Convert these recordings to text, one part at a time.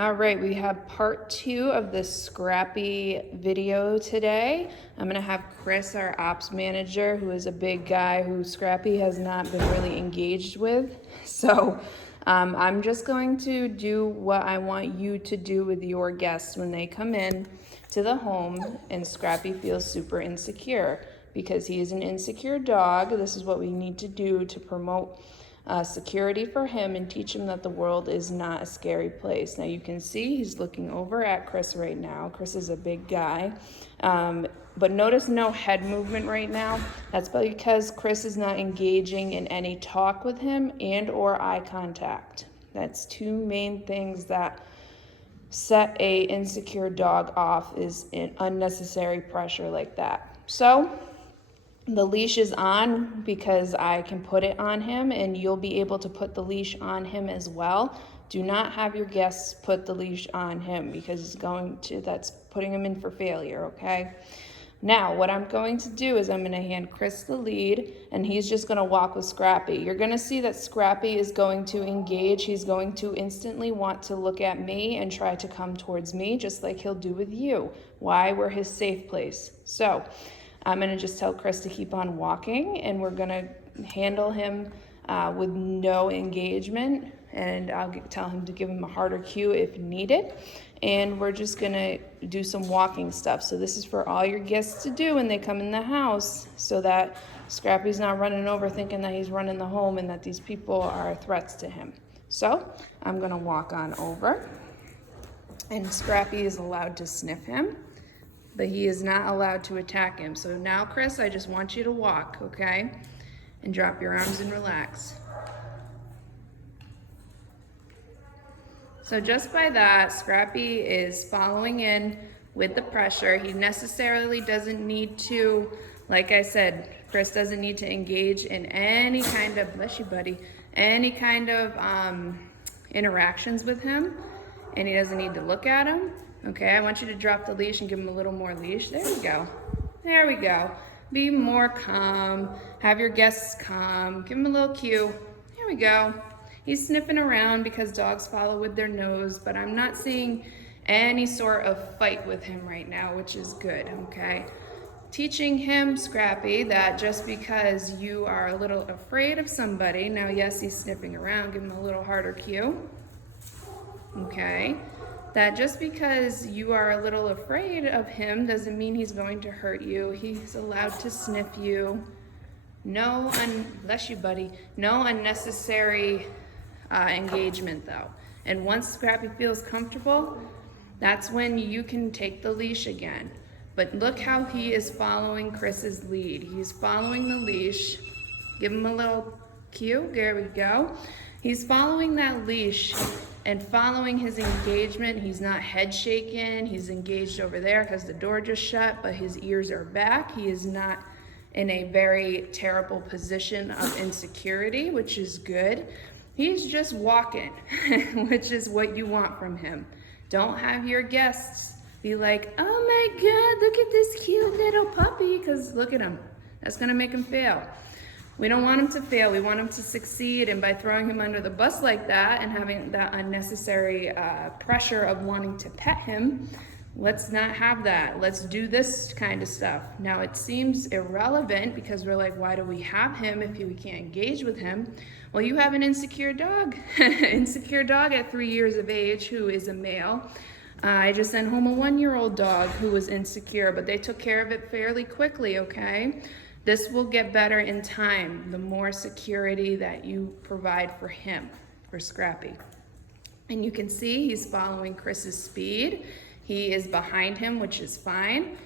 All right, we have part 2 of the Scrappy video today. I'm gonna have Chris, our ops manager, who is a big guy who Scrappy has not been really engaged with. So I'm just going to do what I want you to do with your guests when they come in to the home and Scrappy feels super insecure because he is an insecure dog. This is what we need to do to promote security for him and teach him that the world is not a scary place. Now you can see he's looking over at Chris right now. Chris is a big guy, but notice no head movement right now. That's because Chris is not engaging in any talk with him and or eye contact. That's two main things that set a insecure dog off, is an unnecessary pressure like that. So the leash is on because I can put it on him, and you'll be able to put the leash on him as well. Do not have your guests put the leash on him because that's putting him in for failure, okay? Now, what I'm going to do is I'm going to hand Chris the lead, and he's just going to walk with Scrappy. You're going to see that Scrappy is going to engage. He's going to instantly want to look at me and try to come towards me, just like he'll do with you. Why? We're his safe place. So I'm going to just tell Chris to keep on walking, and we're going to handle him with no engagement, and I'll tell him to give him a harder cue if needed. And we're just going to do some walking stuff. So this is for all your guests to do when they come in the house, so that Scrappy's not running over thinking that he's running the home and that these people are threats to him. So I'm going to walk on over, and Scrappy is allowed to sniff him, but he is not allowed to attack him. So now, Chris, I just want you to walk, okay? And drop your arms and relax. So just by that, Scrappy is following in with the pressure. He necessarily doesn't need to, like I said, Chris doesn't need to engage in any kind of, bless you, buddy, any kind of interactions with him, and he doesn't need to look at him. Okay, I want you to drop the leash and give him a little more leash. There we go. There we go. Be more calm. Have your guests calm. Give him a little cue. There we go. He's sniffing around because dogs follow with their nose, but I'm not seeing any sort of fight with him right now, which is good, okay? Teaching him, Scrappy, that just because you are a little afraid of somebody, now yes, he's sniffing around, give him a little harder cue, okay? That just because you are a little afraid of him doesn't mean he's going to hurt you. He's allowed to sniff you. Bless you, buddy. No unnecessary engagement, though. And once Scrappy feels comfortable, that's when you can take the leash again. But look how he is following Chris's lead. He's following the leash. Give him a little cue. There we go. He's following that leash and following his engagement. He's not head shaking. He's engaged over there because the door just shut, but his ears are back. He is not in a very terrible position of insecurity, which is good. He's just walking, which is what you want from him. Don't have your guests be like, oh my God, look at this cute little puppy, because look at him. That's going to make him fail. We don't want him to fail. We want him to succeed, and by throwing him under the bus like that and having that unnecessary pressure of wanting to pet him, let's not have that. Let's do this kind of stuff. Now, it seems irrelevant because we're like, why do we have him if we can't engage with him? Well, you have an insecure dog, insecure dog at 3 years of age who is a male. I just sent home a 1-year-old dog who was insecure, but they took care of it fairly quickly, okay? This will get better in time, the more security that you provide for him, for Scrappy. And you can see he's following Chris's speed. He is behind him, which is fine,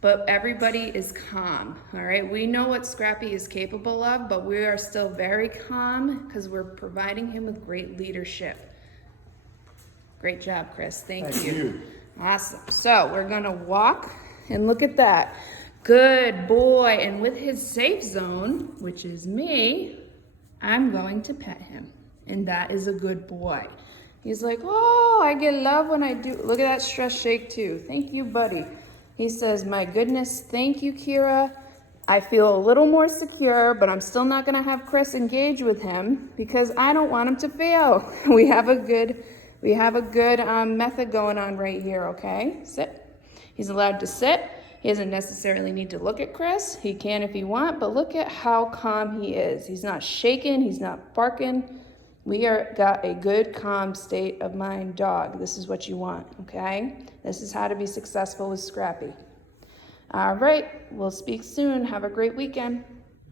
but everybody is calm, all right? We know what Scrappy is capable of, but we are still very calm because we're providing him with great leadership. Great job, Chris. Thank you. Awesome. So we're gonna walk, and look at that. Good boy. And with his safe zone, which is me, I'm going to pet him. And that is a good boy. He's like, oh, I get love when I do. Look at that stress shake too. Thank you, buddy. He says, my goodness, thank you, Kira. I feel a little more secure, but I'm still not going to have Chris engage with him because I don't want him to fail. We have a good We have a good method going on right here, okay? Sit. He's allowed to sit. He doesn't necessarily need to look at Chris. He can if he wants, but look at how calm he is. He's not shaking. He's not barking. We are got a good, calm state of mind dog. This is what you want, okay? This is how to be successful with Scrappy. All right, we'll speak soon. Have a great weekend.